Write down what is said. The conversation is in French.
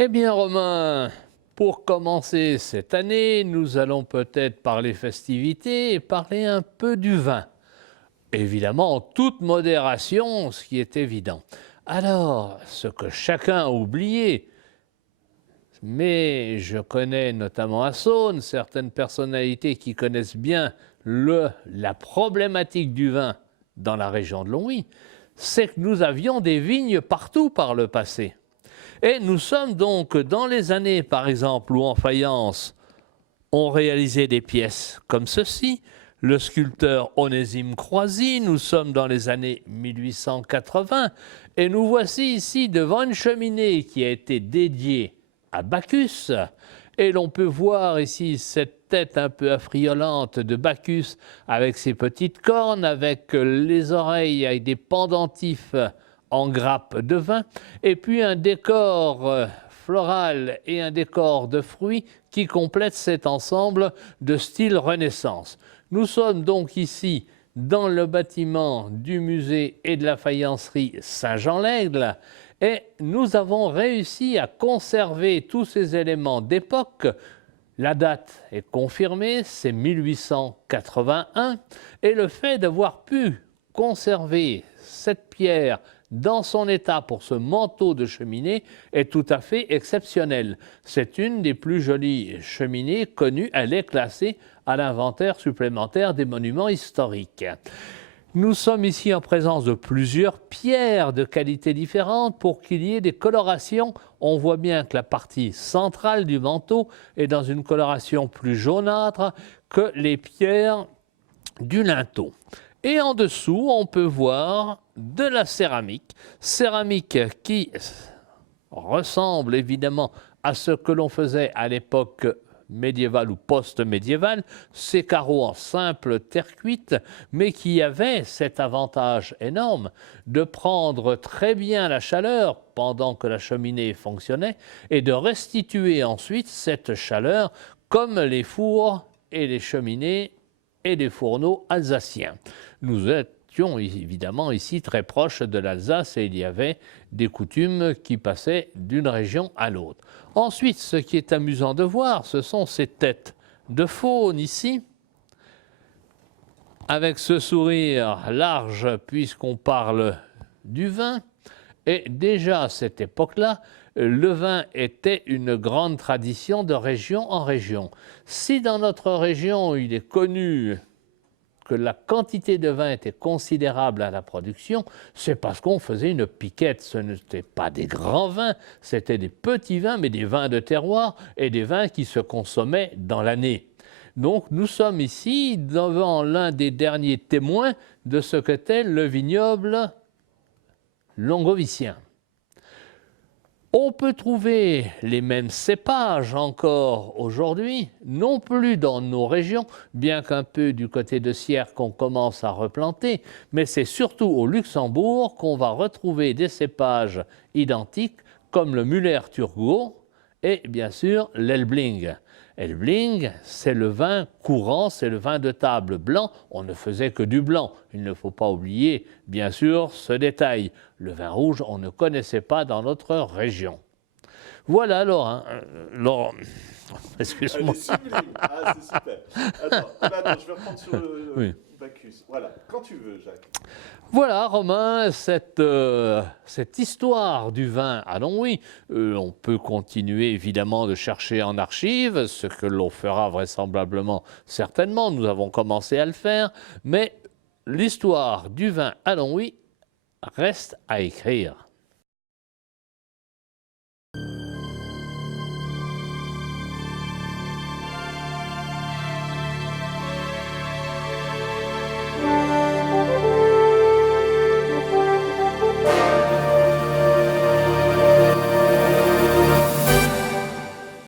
Eh bien, Romain, pour commencer cette année, nous allons peut-être parler festivités et parler un peu du vin. Évidemment, en toute modération, ce qui est évident. Alors, ce que chacun a oublié, mais je connais notamment à Saône certaines personnalités qui connaissent bien la problématique du vin dans la région de Longwy, c'est que nous avions des vignes partout par le passé. Et nous sommes donc dans les années, par exemple, où en faïence, on réalisait des pièces comme ceci, le sculpteur Onésime Croisy, nous sommes dans les années 1880, et nous voici ici devant une cheminée qui a été dédiée à Bacchus, et l'on peut voir ici cette tête un peu affriolante de Bacchus avec ses petites cornes, avec les oreilles avec des pendentifs en grappe de vin, et puis un décor floral et un décor de fruits qui complètent cet ensemble de style Renaissance. Nous sommes donc ici dans le bâtiment du musée et de la faïencerie Saint-Jean-l'Aigle, et nous avons réussi à conserver tous ces éléments d'époque. La date est confirmée, c'est 1881, et le fait d'avoir pu conserver cette pierre dans son état pour ce manteau de cheminée est tout à fait exceptionnel. C'est une des plus jolies cheminées connues, elle est classée à l'inventaire supplémentaire des monuments historiques. Nous sommes ici en présence de plusieurs pierres de qualité différente pour qu'il y ait des colorations. On voit bien que la partie centrale du manteau est dans une coloration plus jaunâtre que les pierres du linteau. Et en dessous, on peut voir de la céramique qui ressemble évidemment à ce que l'on faisait à l'époque médiévale ou post-médiévale, ces carreaux en simple terre cuite, mais qui avaient cet avantage énorme de prendre très bien la chaleur pendant que la cheminée fonctionnait et de restituer ensuite cette chaleur comme les fours et les cheminées et les fourneaux alsaciens. Nous étions évidemment ici très proches de l'Alsace et il y avait des coutumes qui passaient d'une région à l'autre. Ensuite, ce qui est amusant de voir, ce sont ces têtes de faune ici, avec ce sourire large puisqu'on parle du vin. Et déjà à cette époque-là, le vin était une grande tradition de région en région. Si dans notre région, il est connu que la quantité de vin était considérable à la production, c'est parce qu'on faisait une piquette. Ce n'était pas des grands vins, c'était des petits vins, mais des vins de terroir et des vins qui se consommaient dans l'année. Donc nous sommes ici devant l'un des derniers témoins de ce qu'était le vignoble longovicien. On peut trouver les mêmes cépages encore aujourd'hui, non plus dans nos régions, bien qu'un peu du côté de Sierre qu'on commence à replanter, mais c'est surtout au Luxembourg qu'on va retrouver des cépages identiques comme le Müller-Thurgau et bien sûr l'Elbling. Elbling, c'est le vin courant, c'est le vin de table blanc. On ne faisait que du blanc. Il ne faut pas oublier, bien sûr, ce détail. Le vin rouge, on ne connaissait pas dans notre région. Voilà, Laurent. Laurent, excuse-moi. Elle est sublime. Ah, c'est super. Attends, là, non, je vais reprendre sur le Oui. Bacchus. Voilà, quand tu veux, Jacques. Voilà, Romain, cette histoire du vin à Longwy. On peut continuer évidemment de chercher en archives, ce que l'on fera vraisemblablement certainement, nous avons commencé à le faire, mais l'histoire du vin à Longwy reste à écrire.